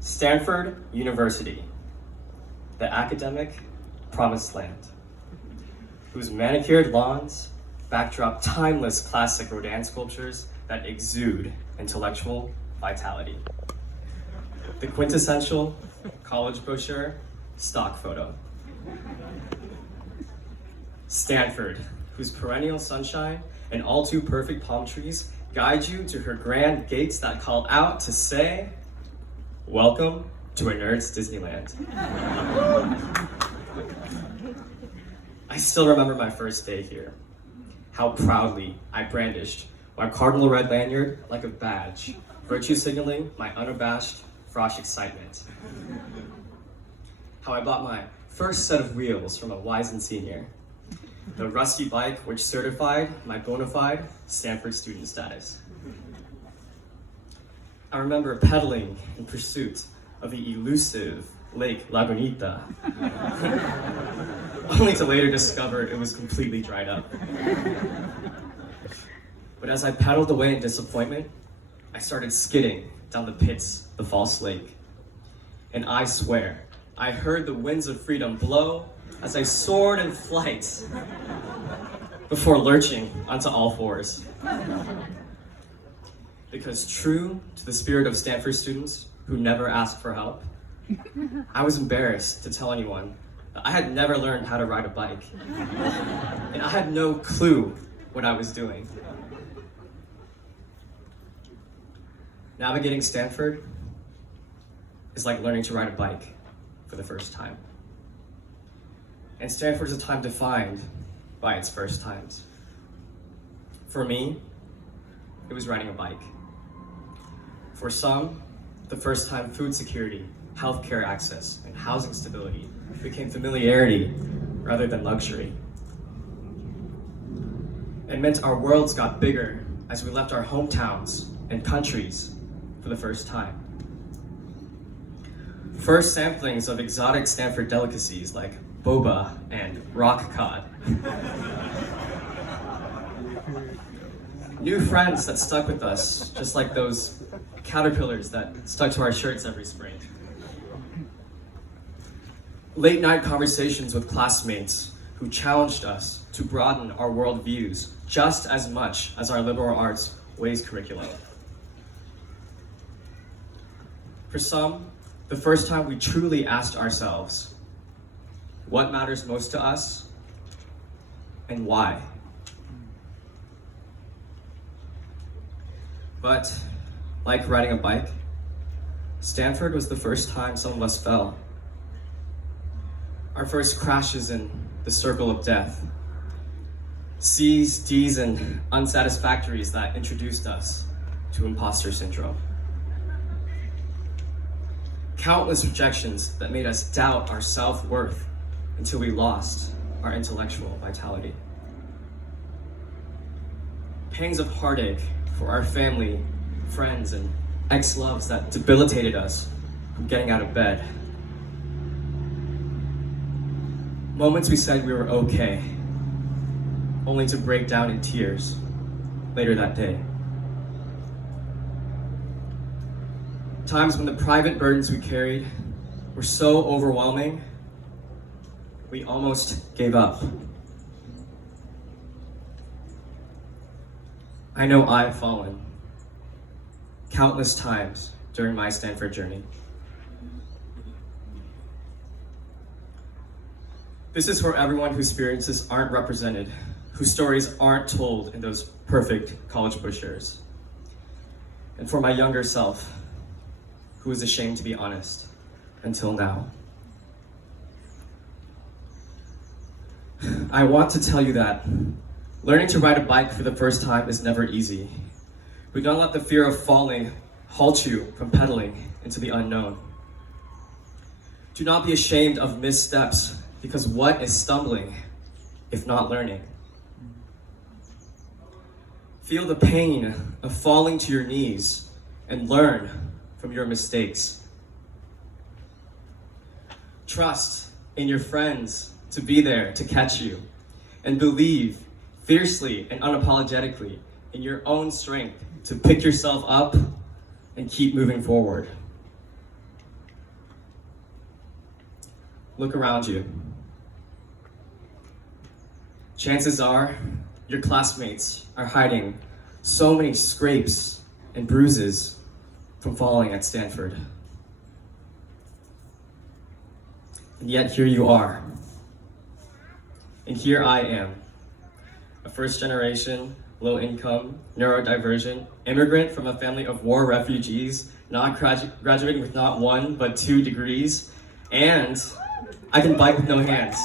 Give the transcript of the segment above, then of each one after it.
Stanford University, the academic promised land, whose manicured lawns backdrop timeless classic Rodin sculptures that exude intellectual vitality. The quintessential college brochure stock photo. Stanford, whose perennial sunshine and all too perfect palm trees guide you to her grand gates that call out to say, welcome to a nerd's Disneyland. I still remember my first day here, how proudly I brandished my cardinal red lanyard like a badge, virtue signaling my unabashed frosh excitement. How I bought my first set of wheels from a wizened senior, the rusty bike which certified my bona fide Stanford student status. I remember pedaling in pursuit of the elusive Lake Lagunita, only to later discover it was completely dried up. But as I pedaled away in disappointment, I started skidding down the pits of the false lake. And I swear, I heard the winds of freedom blow as I soared in flight before lurching onto all fours. Because true to the spirit of Stanford students who never ask for help, I was embarrassed to tell anyone that I had never learned how to ride a bike. And I had no clue what I was doing. Navigating Stanford is like learning to ride a bike for the first time. And Stanford is a time defined by its first times. For me, it was riding a bike. For some, the first time food security, healthcare access, and housing stability became familiarity rather than luxury. It meant our worlds got bigger as we left our hometowns and countries for the first time. First samplings of exotic Stanford delicacies like boba and rock cod. New friends that stuck with us, just like those caterpillars that stuck to our shirts every spring. Late night conversations with classmates who challenged us to broaden our worldviews just as much as our liberal arts ways curriculum. For some, the first time we truly asked ourselves, what matters most to us and why? But like riding a bike, Stanford was the first time some of us fell. Our first crashes in the circle of death. C's, D's, and unsatisfactories that introduced us to imposter syndrome. Countless rejections that made us doubt our self-worth until we lost our intellectual vitality. Pangs of heartache for our family, friends, and ex-loves that debilitated us from getting out of bed. Moments we said we were okay, only to break down in tears later that day. Times when the private burdens we carried were so overwhelming, we almost gave up. I know I've fallen countless times during my Stanford journey. This is for everyone whose experiences aren't represented, whose stories aren't told in those perfect college brochures. And for my younger self, who is ashamed to be honest until now. I want to tell you that learning to ride a bike for the first time is never easy. But don't let the fear of falling halt you from pedaling into the unknown. Do not be ashamed of missteps, because what is stumbling if not learning? Feel the pain of falling to your knees and learn from your mistakes. Trust in your friends to be there to catch you, and believe fiercely and unapologetically in your own strength to pick yourself up and keep moving forward. Look around you. Chances are your classmates are hiding so many scrapes and bruises from falling at Stanford. And yet here you are. And here I am, a first-generation, low-income, neurodivergent immigrant from a family of war refugees, not graduating with not 1, but 2 degrees, and I can bike with no hands.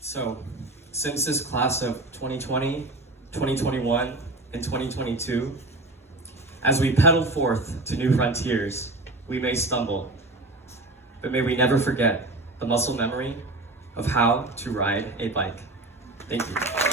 So, since this class of 2020, 2021, and 2022, as we pedal forth to new frontiers, we may stumble, but may we never forget the muscle memory of how to ride a bike. Thank you.